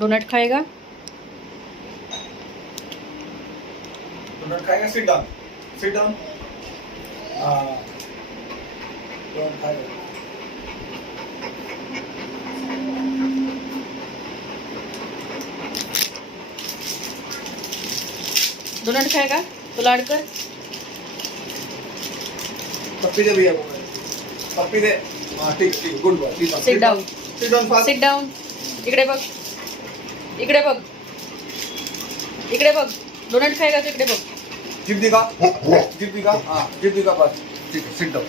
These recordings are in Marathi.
डोनट खाएगा? डोनट खाएगा? Sit down, sit down. Donut खाएगा। डोनट खाएगा तो लाड कर. पप्पी दे भैया, पप्पी दे. ठीक ठीक, good boy. Seat down. Sit down fast. Sit down. इकडे बघ, इकडे बघ, इकडे बघ. डोनट खाएगा तो इकडे बघ. जिप दिखा, जिप दिखा. जिप दिखा बस. ठीक है, सिट डाउन.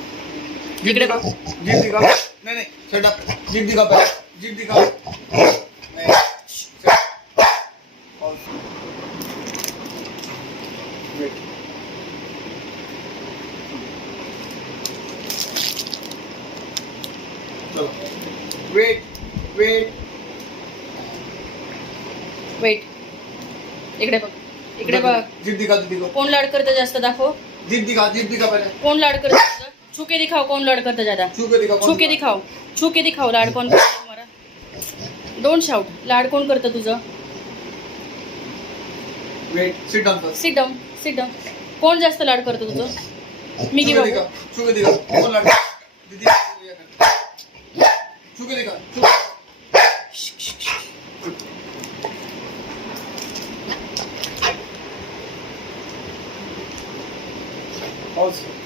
इकडे बघ. जिप दिखा. नहीं नहीं, सेट अप. जिप दिखा पहले. जिप दिखा. नहीं. वेट. चलो. Wait, wait. वेट. इकडे बघ, इकडे बघ. जिप दिखा, जिप दिखा. कोण लाड करतं जास्त दाखव. जिप दिखा पहले. कोण लाड करतं तुझं? छू के दिखाओ कौन लाड करतं ज्यादा. छू के दिखा. छू के दिखाओ, छू के दिखाओ. लाड कोण करतं तुम्हाला? Don't shout. लाड कोण करतं तुझं? Wait, sit down first. Sit down, sit down. कोण जास्त लाड करतं तुझं? मी की छू के बघू. दिखा, छू के दिखा. कौन लड़का? दीदी. छू के दिखा. छू. Also.